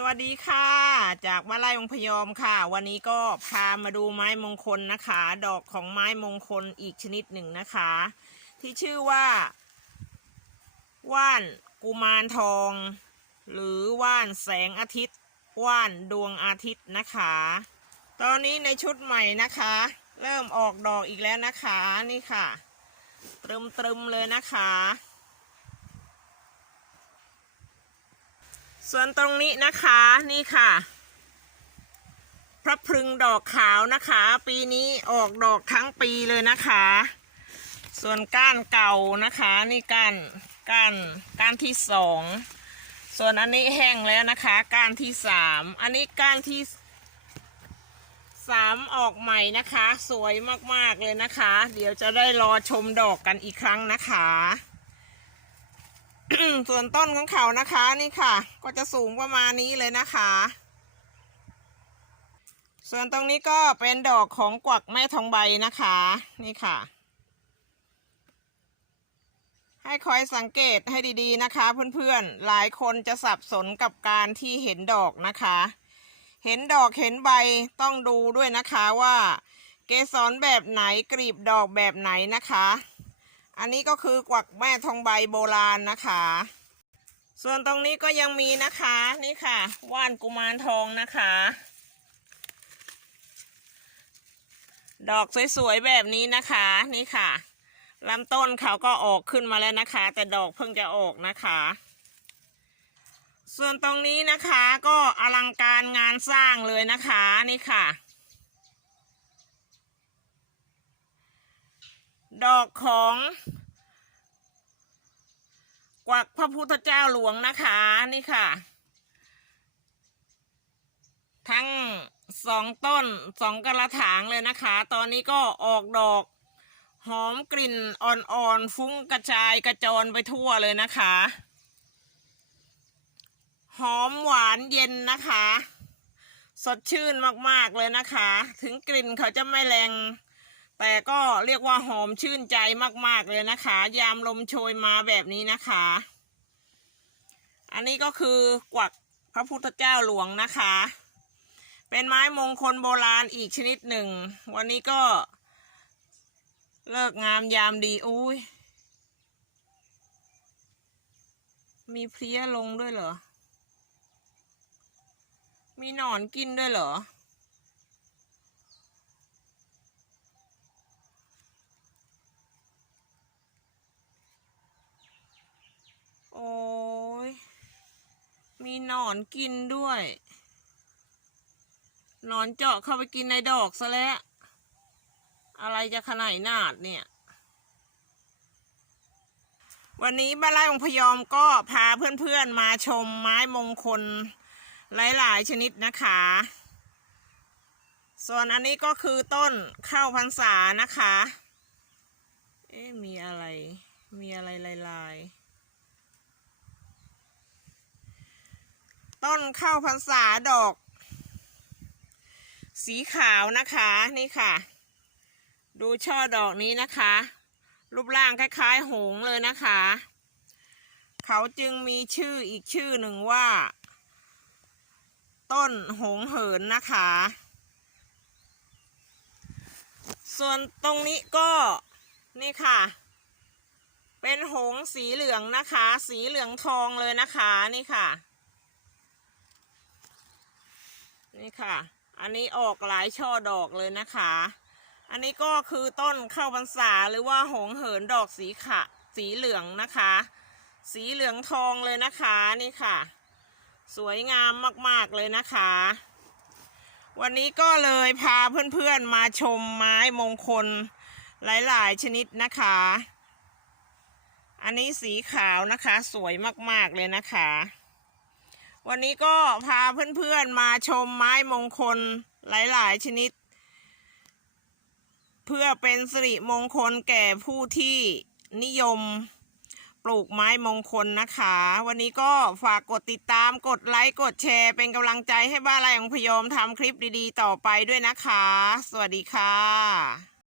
สวัสดีค่ะ จากมาลายองพยอมค่ะ วันนี้ก็พามาดูไม้มงคลนะคะ ดอกของไม้มงคลอีกชนิดหนึ่งนะคะ ที่ชื่อว่า ว่านกุมารทอง หรือว่านแสงอาทิตย์ ว่านดวงอาทิตย์นะคะ ตอนนี้ในชุดใหม่นะคะ เริ่มออกดอกอีกแล้วนะคะนี่ค่ะ ตรึมๆเลยนะคะ ส่วนตรงนี้นะคะนี่ค่ะ พระพรึงดอกขาวนะคะ ปีนี้ออกดอกทั้งปีเลยนะคะ ส่วนก้านเก่านะคะ นี่ก้านก้านก้านที่สองส่วนอันนี้แห้งแล้วนะคะก้านที่สามอันนี้ก้านที่สามออกใหม่นะคะ สวยมากๆเลยนะคะ เดี๋ยวจะได้รอชมดอกกันอีกครั้งนะคะ ส่วนต้นของเขานะคะนี่ค่ะ ก็จะสูงประมาณนี้เลยนะคะ ส่วนตรงนี้ก็เป็นดอกของกวักแม่ทองใบนะคะ นี่ค่ะ ให้คอยสังเกตให้ดีๆนะคะ เพื่อนๆหลายคนจะสับสนกับการที่เห็นดอกนะคะ เห็นดอกเห็นใบต้องดูด้วยนะคะว่า เกสรแบบไหนกรีบดอกแบบไหนนะคะ อันนี้ก็คือกวักแม่ทองใบโบราณนะคะ ส่วนตรงนี้ก็ยังมีนะคะนี่ค่ะว่านกุมารทองนะคะ ดอกสวยๆแบบนี้นะคะนี่ค่ะลำต้นเขาก็ออกขึ้นมาแล้วนะคะ แต่ดอกเพิ่งจะออกนะคะ ส่วนตรงนี้นะคะก็อลังการงานสร้างเลยนะคะนี่ค่ะ ดอกของกวักพระพุทธเจ้าหลวงนะคะนี่ค่ะ ทั้งสองต้นสองกระถางเลยนะคะ ตอนนี้ก็ออกดอก หอมกลิ่นอ่อนๆ ฟุ้งกระจายกระจรไปทั่วเลยนะคะ หอมหวานเย็นนะคะ สดชื่นมากๆเลยนะคะ ถึงกลิ่นเขาจะไม่แรง แต่ก็เรียกว่าหอมชื่นใจมาก ๆ เลยนะคะ ยามลมโชยมาแบบนี้นะคะ อันนี้ก็คือกวักพระพุทธเจ้าหลวงนะคะ เป็นไม้มงคลโบราณอีกชนิดหนึ่ง วันนี้ก็ เลิกงามยามดีอุ้ยมีเพลี้ยลงด้วยเหรอ มีหนอนกินด้วยเหรอ โอ้ย มีหนอนกินด้วย หนอนเจาะเข้าไปกินในดอกซะแล้ว อะไรจะขนาดนาดเนี่ย วันนี้บ้านไร่องพยอมก็พาเพื่อนๆมาชมไม้มงคลหลายๆชนิดนะคะ ส่วนอันนี้ก็คือต้นข้าวพรรษานะคะ เอ๊ะมีอะไร มีอะไรลายๆ ต้นข้าวพรรษาดอก สีขาวนะคะนี่ค่ะ ดูช่อดอกนี้นะคะ รูปร่างคล้ายๆ หงเลยนะคะ เขาจึงมีชื่ออีกชื่อหนึ่งว่า ต้นหงเหินนะคะ ส่วนตรงนี้ก็นี่ค่ะ เป็นหงสีเหลืองนะคะ สีเหลืองทองเลยนะคะนี่ค่ะ นี่ค่ะ อันนี้ออกหลายช่อดอกเลยนะคะ อันนี้ก็คือต้นข้าวพรรษาหรือว่าหงเหินดอกสีขะสีเหลืองนะคะ สีเหลืองทองเลยนะคะนี่ค่ะ สวยงามมากๆเลยนะคะ วันนี้ก็เลยพาเพื่อนๆมาชมไม้มงคลหลายๆชนิดนะคะ อันนี้สีขาวนะคะ สวยมากๆเลยนะคะ วันนี้ก็พาเพื่อนๆมาชมไม้มงคลหลายๆชนิด เพื่อเป็นสิริมงคลแก่ผู้ที่นิยมปลูกไม้มงคลนะคะ วันนี้ก็ฝากกดติดตามกดไลค์กดแชร์เป็นกำลังใจให้บ้านไรของพยอมทำคลิปดีๆ ต่อไปด้วยนะคะ สวัสดีค่ะ